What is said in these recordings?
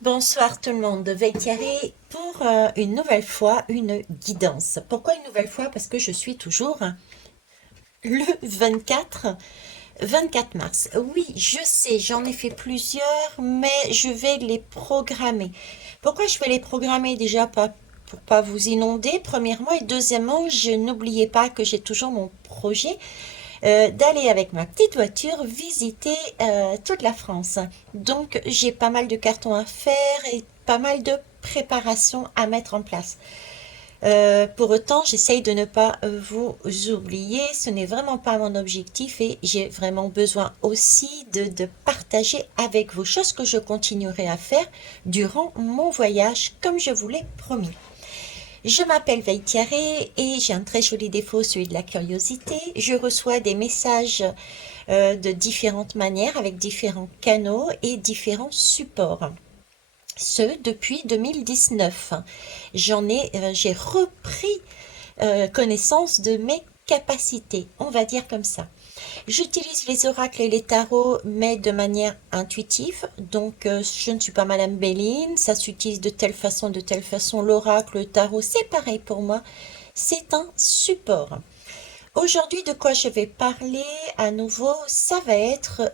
Bonsoir tout le monde, Thierry pour une nouvelle fois une guidance. Pourquoi une nouvelle fois? Parce que je suis toujours le 24 mars. Oui, je sais, j'en ai fait plusieurs, mais je vais les programmer. Pourquoi je vais les programmer? Déjà pas pour pas vous inonder, premièrement, et deuxièmement, je n'oubliez pas que j'ai toujours mon projet d'aller avec ma petite voiture visiter toute la France. Donc j'ai pas mal de cartons à faire et pas mal de préparations à mettre en place. Pour autant, j'essaye de ne pas vous oublier, ce n'est vraiment pas mon objectif et j'ai vraiment besoin aussi de partager avec vous, chose que je continuerai à faire durant mon voyage comme je vous l'ai promis. Je m'appelle Veitiare et j'ai un très joli défaut, celui de la curiosité. Je reçois des messages de différentes manières, avec différents canaux et différents supports. Ce depuis 2019. J'ai repris connaissance de mes capacités, on va dire comme ça. J'utilise les oracles et les tarots, mais de manière intuitive. Donc, je ne suis pas Madame Béline. Ça s'utilise de telle façon, de telle façon. L'oracle, le tarot, c'est pareil pour moi. C'est un support. Aujourd'hui, de quoi je vais parler à nouveau, ça va être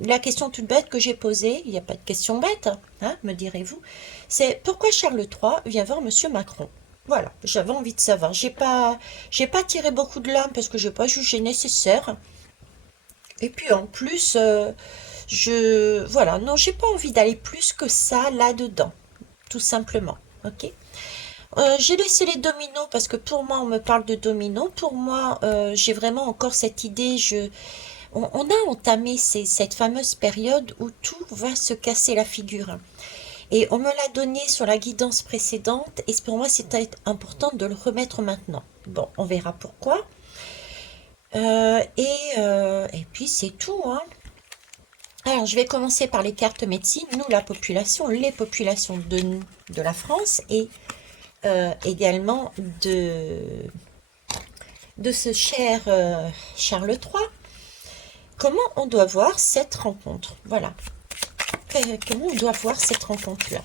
la question toute bête que j'ai posée. Il n'y a pas de question bête, hein, me direz-vous. C'est pourquoi Charles III vient voir Monsieur Macron. Voilà, j'avais envie de savoir. J'ai pas tiré beaucoup de lames parce que je n'ai pas jugé nécessaire. Et puis en plus, voilà, non, j'ai pas envie d'aller plus que ça là-dedans, tout simplement. Ok. J'ai laissé les dominos parce que pour moi, on me parle de dominos. Pour moi, j'ai vraiment encore cette idée. On a entamé cette fameuse période où tout va se casser la figure. Et on me l'a donné sur la guidance précédente, et pour moi, c'est important de le remettre maintenant. Bon, on verra pourquoi. Et puis, c'est tout, hein. Alors, je vais commencer par les cartes médecine. Nous, la population, les populations de la France et également de ce cher Charles III. Comment on doit voir cette rencontre? Voilà. Comment on doit voir cette rencontre-là?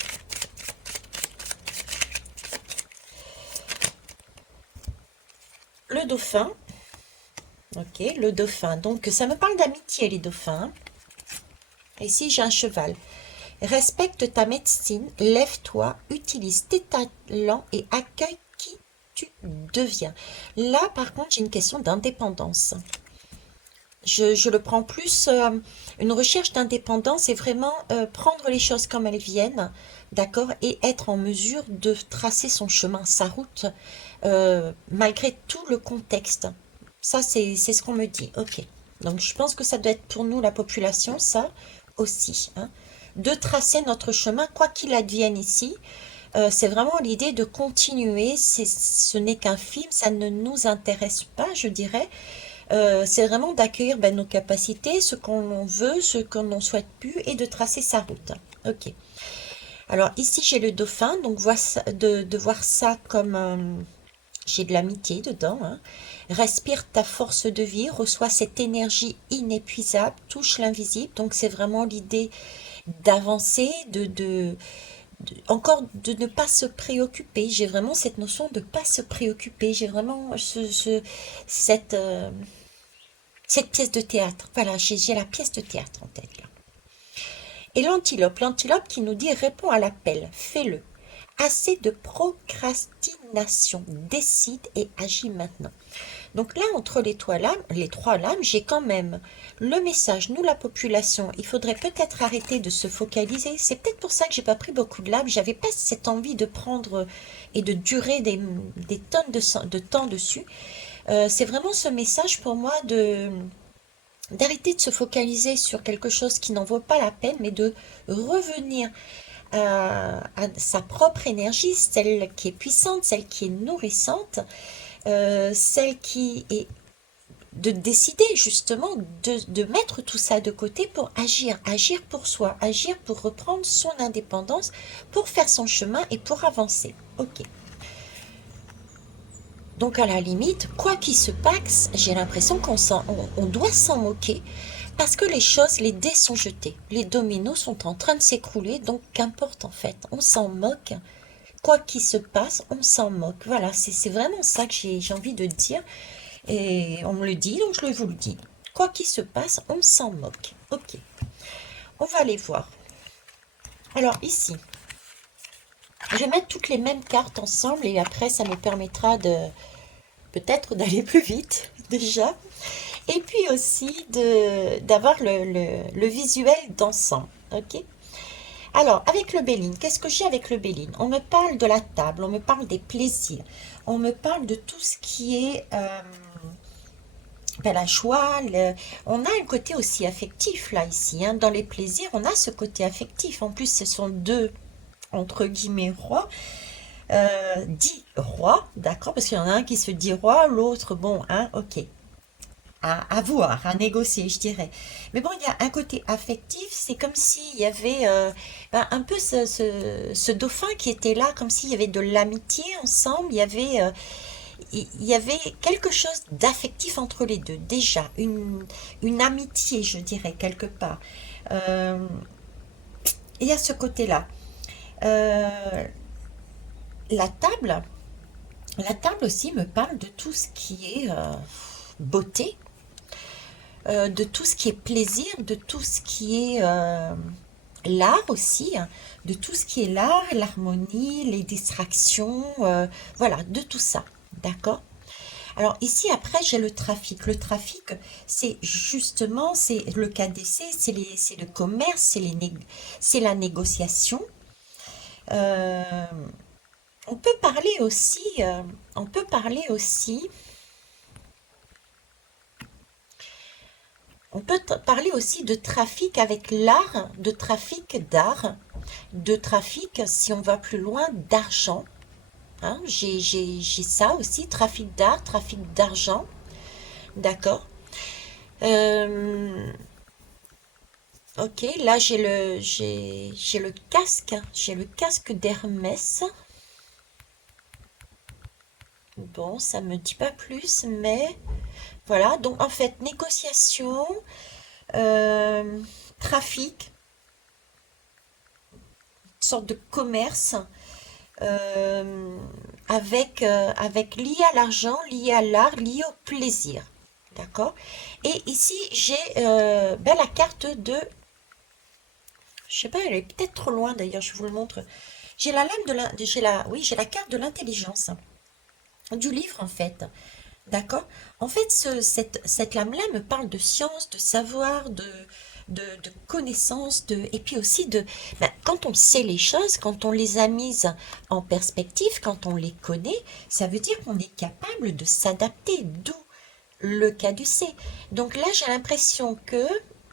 Le dauphin. Ok, le dauphin. Donc, ça me parle d'amitié, les dauphins. Ici, j'ai un cheval. Respecte ta médecine, lève-toi, utilise tes talents et accueille qui tu deviens. Là, par contre, j'ai une question d'indépendance. Je le prends plus, une recherche d'indépendance et vraiment prendre les choses comme elles viennent, d'accord, et être en mesure de tracer son chemin, sa route, malgré tout le contexte. Ça, c'est ce qu'on me dit. Ok. Donc, je pense que ça doit être pour nous, la population, ça aussi, hein, de tracer notre chemin, quoi qu'il advienne ici. C'est vraiment l'idée de continuer. Ce n'est qu'un film, ça ne nous intéresse pas, je dirais. C'est vraiment d'accueillir nos capacités, ce qu'on veut, ce qu'on n'en souhaite plus, et de tracer sa route. Ok. Alors ici j'ai le dauphin, donc de voir ça comme j'ai de l'amitié dedans, hein. Respire ta force de vie, reçois cette énergie inépuisable, touche l'invisible. Donc c'est vraiment l'idée d'avancer, encore de ne pas se préoccuper. J'ai vraiment cette notion de ne pas se préoccuper. J'ai vraiment cette, cette pièce de théâtre. Voilà, j'ai la pièce de théâtre en tête là. Et l'antilope qui nous dit réponds à l'appel, fais-le. Assez de procrastination, décide et agis maintenant. Donc là, entre les trois lames, j'ai quand même le message, nous la population, il faudrait peut-être arrêter de se focaliser. C'est peut-être pour ça que j'ai pas pris beaucoup de lames. J'avais pas cette envie de prendre et de durer des tonnes de temps dessus. C'est vraiment ce message pour moi d'arrêter de se focaliser sur quelque chose qui n'en vaut pas la peine, mais de revenir à sa propre énergie, celle qui est puissante, celle qui est nourrissante, celle qui est de décider justement de mettre tout ça de côté pour agir pour soi, agir pour reprendre son indépendance, pour faire son chemin et pour avancer. Ok. Donc à la limite, quoi qu'il se passe, j'ai l'impression on doit s'en moquer Parce que les choses, les dés sont jetés, les dominos sont en train de s'écrouler, donc qu'importe en fait, on s'en moque. Quoi qu'il se passe, on s'en moque. Voilà, c'est vraiment ça que j'ai envie de dire. Et on me le dit, donc je vous le dis. Quoi qu'il se passe, on s'en moque. Ok, on va aller voir. Alors ici, je vais mettre toutes les mêmes cartes ensemble et après ça me permettra de peut-être d'aller plus vite déjà. Et puis aussi d'avoir le visuel d'ensemble. Ok. Alors, avec le Béline, qu'est-ce que j'ai avec le Béline? On me parle de la table, on me parle des plaisirs, on me parle de tout ce qui est ben, la joie. On a un côté aussi affectif là, ici. Hein. Dans les plaisirs, on a ce côté affectif. En plus, ce sont deux, entre guillemets, rois. Dit roi, d'accord? Parce qu'il y en a un qui se dit roi, l'autre, bon, hein, ok. À voir, à négocier, je dirais. Mais bon, il y a un côté affectif, c'est comme s'il y avait ben, un peu ce dauphin qui était là, comme s'il y avait de l'amitié ensemble, il y avait quelque chose d'affectif entre les deux, déjà, une amitié, je dirais, quelque part. Euh, il y a ce côté-là. Euh, la table, la table aussi me parle de tout ce qui est beauté, de tout ce qui est plaisir, de tout ce qui est l'art aussi, hein, de tout ce qui est l'art, l'harmonie, les distractions, voilà, de tout ça. D'accord? Alors ici, après, j'ai le trafic. Le trafic, c'est justement, c'est le KDC, c'est le commerce, c'est la négociation. Euh, on peut parler aussi, on peut parler aussi On peut parler aussi de trafic avec l'art, de trafic d'art, de trafic, si on va plus loin, d'argent. Hein, j'ai ça aussi, trafic d'art, trafic d'argent. D'accord. Euh, ok, là j'ai le casque, j'ai le casque d'Hermès. Bon, ça me dit pas plus, mais voilà. Donc en fait, négociation, euh, trafic, sorte de commerce. euh, avec lié à l'argent, lié à l'art, lié au plaisir. D'accord? Et ici, j'ai ben, la carte de... Je sais pas, elle est peut-être trop loin d'ailleurs, je vous le montre. J'ai la lame de la... Oui, j'ai la carte de l'intelligence du livre en fait. D'accord? En fait, cette lame-là me parle de science, de savoir, de connaissance, et puis aussi ben, quand on sait les choses, quand on les a mises en perspective, quand on les connaît, ça veut dire qu'on est capable de s'adapter, d'où le caducé. Donc là, j'ai l'impression que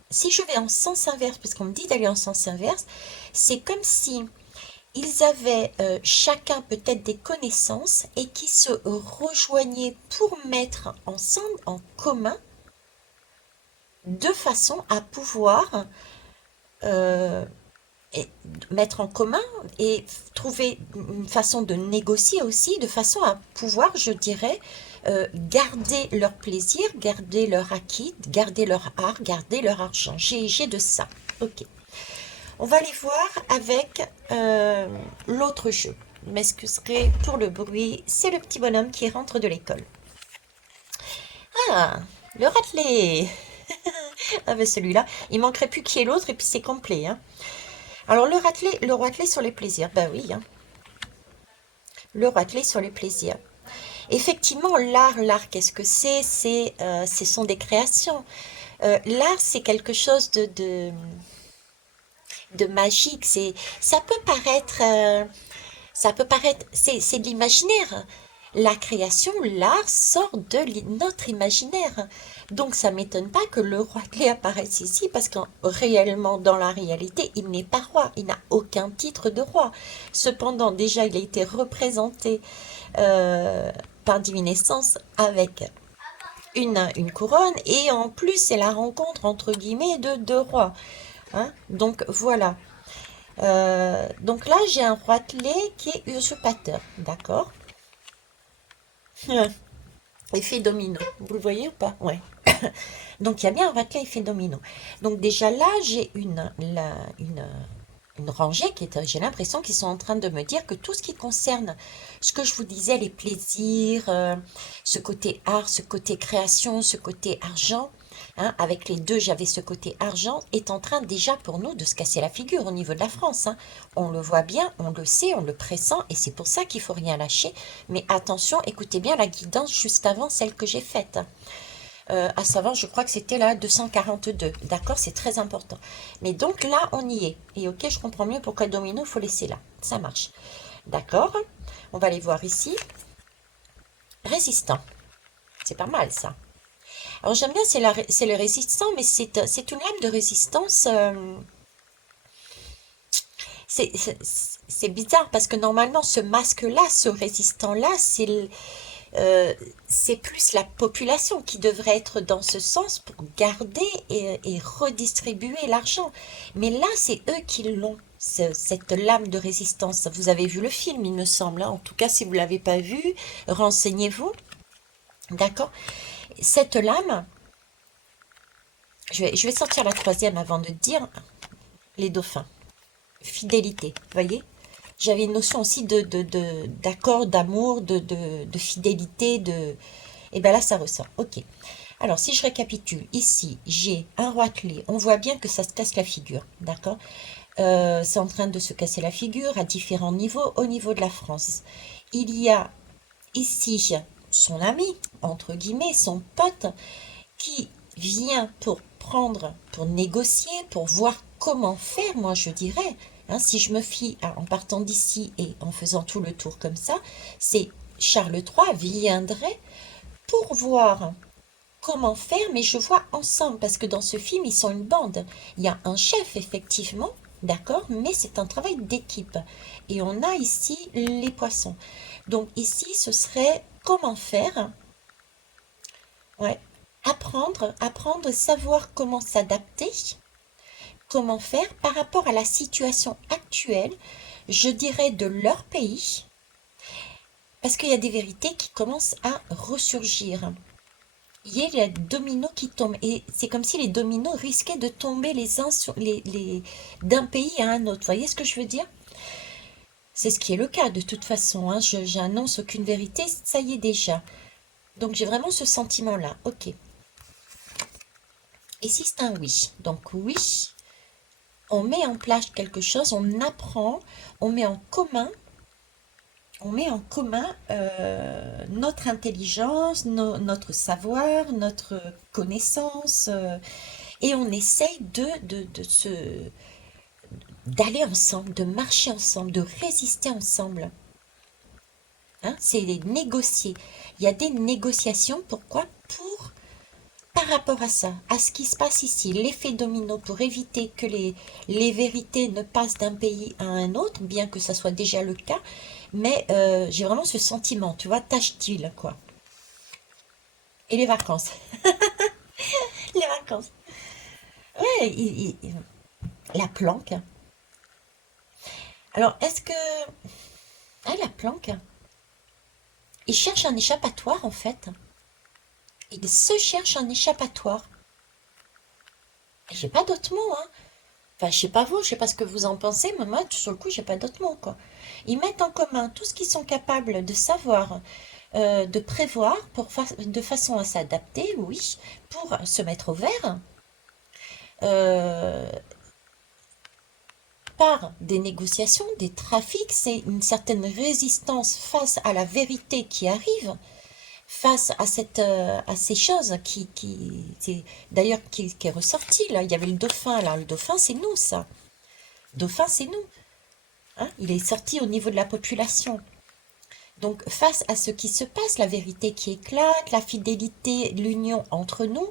si je vais en sens inverse, parce qu'on me dit d'aller en sens inverse, c'est comme si ils avaient chacun peut-être des connaissances et qui se rejoignaient pour mettre ensemble en commun de façon à pouvoir euh, mettre en commun et trouver une façon de négocier aussi, de façon à pouvoir, je dirais, garder leur plaisir, garder leur acquis, garder leur art, garder leur argent. J'ai de ça. Ok. On va aller voir avec l'autre jeu. M'excuserez pour le bruit, c'est le petit bonhomme qui rentre de l'école. Ah, le râtelet. Ah ben celui-là, il manquerait plus qu'il y ait l'autre et puis c'est complet. Hein. Alors le râtelet sur les plaisirs, ben oui. Hein. Le râtelet sur les plaisirs. Effectivement, l'art, qu'est-ce que c'est? Ce sont des créations. L'art, c'est quelque chose de magique. Ça peut paraître, c'est de l'imaginaire. La création, l'art sort de notre imaginaire. Donc ça m'étonne pas que le roi clé apparaisse ici parce que réellement, dans la réalité, il n'est pas roi. Il n'a aucun titre de roi. Cependant, déjà, il a été représenté euh, par divinessence avec une couronne et en plus, c'est la rencontre entre guillemets de deux rois. Hein. Donc voilà. Donc là, j'ai un roitelet qui est usurpateur. D'accord? Effet domino. Vous le voyez ou pas? Ouais. Donc, il y a bien un raclette effet domino. Donc, déjà là, j'ai une rangée qui est, j'ai l'impression qu'ils sont en train de me dire que tout ce qui concerne ce que je vous disais, les plaisirs, ce côté art, ce côté création, ce côté argent, hein, avec les deux, j'avais ce côté argent, est en train déjà pour nous de se casser la figure au niveau de la France, hein. On le voit bien, on le sait, on le pressent, et c'est pour ça qu'il faut rien lâcher. Mais attention, écoutez bien la guidance juste avant celle que j'ai faite, hein. À savoir, je crois que c'était la 242. D'accord, c'est très important. Mais donc là, on y est. Et ok, je comprends mieux pourquoi le domino, il faut laisser là. Ça marche. D'accord. On va aller voir ici. Résistant. C'est pas mal ça. Alors j'aime bien, c'est le résistant, mais c'est une lame de résistance. C'est bizarre parce que normalement, ce masque-là, ce résistant-là, euh, c'est plus la population qui devrait être dans ce sens pour garder et redistribuer l'argent. Mais là, c'est eux qui l'ont, cette lame de résistance. Vous avez vu le film, il me semble, hein. En tout cas, si vous ne l'avez pas vu, renseignez-vous. D'accord? Cette lame, je vais sortir la troisième avant de dire les dauphins. Fidélité, vous voyez? J'avais une notion aussi d'accord, d'amour, de fidélité, et bien là, ça ressort. Ok. Alors, si je récapitule, ici, j'ai un roi clé. On voit bien que ça se casse la figure, d'accord? C'est en train de se casser la figure à différents niveaux. Au niveau de la France, il y a ici son ami, entre guillemets, son pote, qui vient pour prendre, pour négocier, pour voir comment faire, moi je dirais. Hein, si je me fie en partant d'ici et en faisant tout le tour comme ça, c'est Charles III viendrait pour voir comment faire, mais je vois ensemble, parce que dans ce film, ils sont une bande. Il y a un chef, effectivement, d'accord, mais c'est un travail d'équipe. Et on a ici les poissons. Donc ici, ce serait comment faire. Ouais. Apprendre, savoir comment s'adapter, comment faire par rapport à la situation actuelle, je dirais, de leur pays, parce qu'il y a des vérités qui commencent à ressurgir. Il y a les dominos qui tombent, et c'est comme si les dominos risquaient de tomber les uns sur d'un pays à un autre. Vous voyez ce que je veux dire? C'est ce qui est le cas de toute façon, hein. J'annonce aucune vérité, ça y est déjà. Donc j'ai vraiment ce sentiment-là. Ok. Ici, c'est un oui. Donc oui, on met en place quelque chose, on apprend, on met en commun, notre intelligence, notre savoir, notre connaissance, et on essaye d'aller ensemble, de marcher ensemble, de résister ensemble. Hein, c'est négocier. Il y a des négociations. Pourquoi? Par rapport à ça, à ce qui se passe ici, l'effet domino pour éviter que les vérités ne passent d'un pays à un autre, bien que ça soit déjà le cas, mais j'ai vraiment ce sentiment, tu vois, tâche d'huile, quoi. Et les vacances. Les vacances. Ouais, la planque. Alors, est-ce que... Ah, la planque. Il cherche un échappatoire, en fait. Il se cherche un échappatoire. J'ai pas d'autres mots, hein. Enfin, je sais pas vous, je sais pas ce que vous en pensez, mais moi, sur le coup, j'ai pas d'autres mots, quoi. Ils mettent en commun tout ce qu'ils sont capables de savoir, de prévoir, de façon à s'adapter, oui, pour se mettre au vert, euh, par des négociations, des trafics, c'est une certaine résistance face à la vérité qui arrive, face à ces choses d'ailleurs, qui est ressorti, là. Il y avait le dauphin, là. Le dauphin, c'est nous, ça. Dauphin, c'est nous. Hein, il est sorti au niveau de la population. Donc, face à ce qui se passe, la vérité qui éclate, la fidélité, l'union entre nous,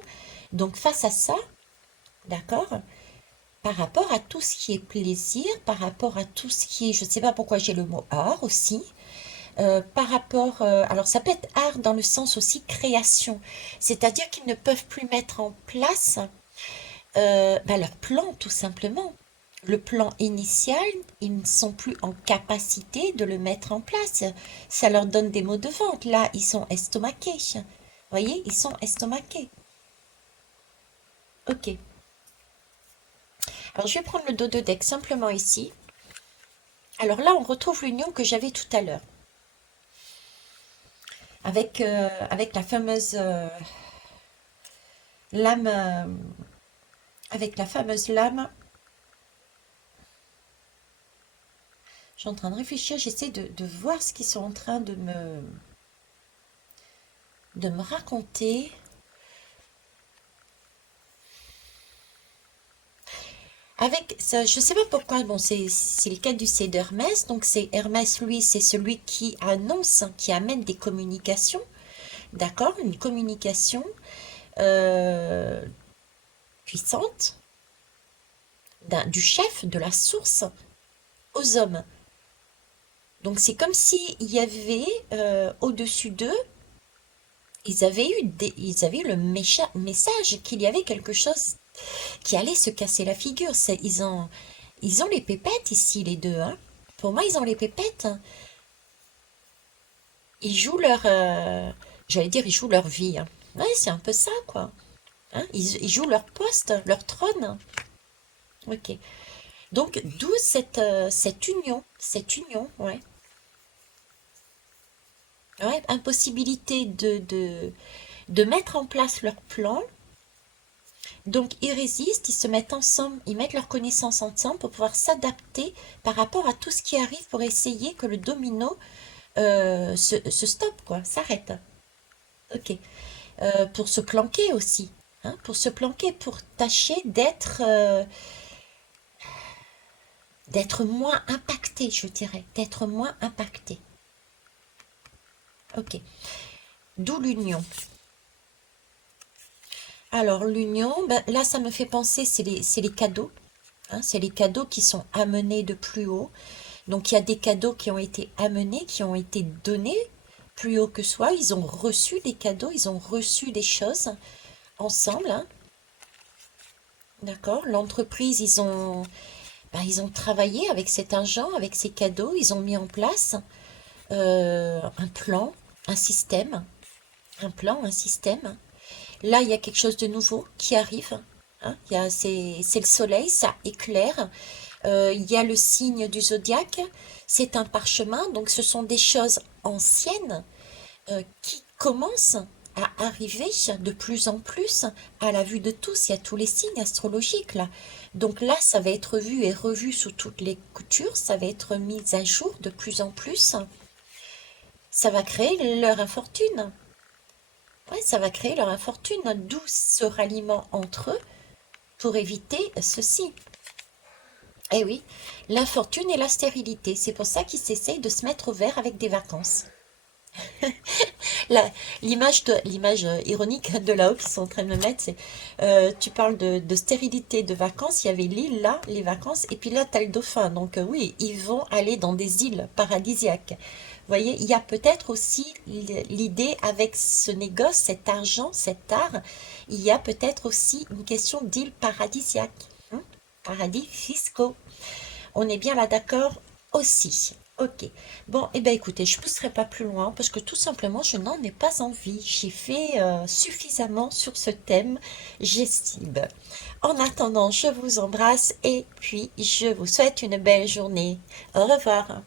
donc face à ça, d'accord, par rapport à tout ce qui est plaisir, par rapport à tout ce qui est, je ne sais pas pourquoi j'ai le mot art aussi, par rapport, alors ça peut être art dans le sens aussi création, c'est-à-dire qu'ils ne peuvent plus mettre en place leur plan tout simplement. Le plan initial, ils ne sont plus en capacité de le mettre en place. Ça leur donne des maux de ventre. Là, ils sont estomaqués. Vous voyez, ils sont estomaqués. Ok. Alors, je vais prendre le dos de deck simplement ici. Alors là, on retrouve l'union que j'avais tout à l'heure. Avec la fameuse lame. Avec la fameuse lame. Je suis en train de réfléchir, j'essaie de voir ce qu'ils sont en train de me raconter. Avec ça, je sais pas pourquoi, bon, c'est le cas du C d'Hermès, donc c'est Hermès, lui, c'est celui qui annonce, qui amène des communications, d'accord? Une communication euh, puissante du chef, de la source aux hommes. Donc c'est comme s'il y avait au-dessus d'eux, ils avaient eu le message qu'il y avait quelque chose qui allait se casser la figure. Ils ont les pépettes ici, les deux, hein. Pour moi, ils ont les pépettes, hein. Ils jouent j'allais dire, ils jouent leur vie, hein. Ouais, c'est un peu ça, quoi. Hein, ils jouent leur poste, leur trône. Ok. Donc, d'où cette union, ouais. Ouais, impossibilité de mettre en place leur plan. Donc, ils résistent, ils se mettent ensemble, ils mettent leurs connaissances ensemble pour pouvoir s'adapter par rapport à tout ce qui arrive pour essayer que le domino se stoppe, quoi, s'arrête. Ok. Pour se planquer aussi, hein, pour se planquer, pour tâcher d'être moins impacté, je dirais, d'être moins impacté. Ok. D'où l'union. Alors, l'union, ben, là, ça me fait penser, c'est les cadeaux. Hein, c'est les cadeaux qui sont amenés de plus haut. Donc, il y a des cadeaux qui ont été amenés, qui ont été donnés plus haut que soi. Ils ont reçu des cadeaux, ils ont reçu des choses ensemble, hein. D'accord? L'entreprise, ben, ils ont travaillé avec cet argent, avec ces cadeaux. Ils ont mis en place un plan, un système. Un plan, un système. Là, il y a quelque chose de nouveau qui arrive. Hein. C'est le soleil, ça éclaire. Il y a le signe du zodiaque. C'est un parchemin, donc ce sont des choses anciennes qui commencent à arriver de plus en plus à la vue de tous. Il y a tous les signes astrologiques là. Donc là, ça va être vu et revu sous toutes les coutures. Ça va être mis à jour de plus en plus. Ça va créer leur infortune. Ouais, ça va créer leur infortune, d'où ce ralliement entre eux pour éviter ceci. Eh oui, l'infortune et la stérilité. C'est pour ça qu'ils s'essayent de se mettre au vert avec des vacances. L'image ironique de là-haut qu'ils sont en train de me mettre, c'est tu parles de stérilité, de vacances. Il y avait l'île là, les vacances, et puis là, tu as le dauphin. Donc oui, ils vont aller dans des îles paradisiaques. Vous voyez, il y a peut-être aussi l'idée avec ce négoce, cet argent, cet art, il y a peut-être aussi une question d'îles paradisiaques, hein, paradis fiscaux. On est bien là d'accord aussi. Ok. Bon, eh bien écoutez, je ne pousserai pas plus loin parce que tout simplement, je n'en ai pas envie. J'ai fait suffisamment sur ce thème, j'estime. En attendant, je vous embrasse et puis je vous souhaite une belle journée. Au revoir.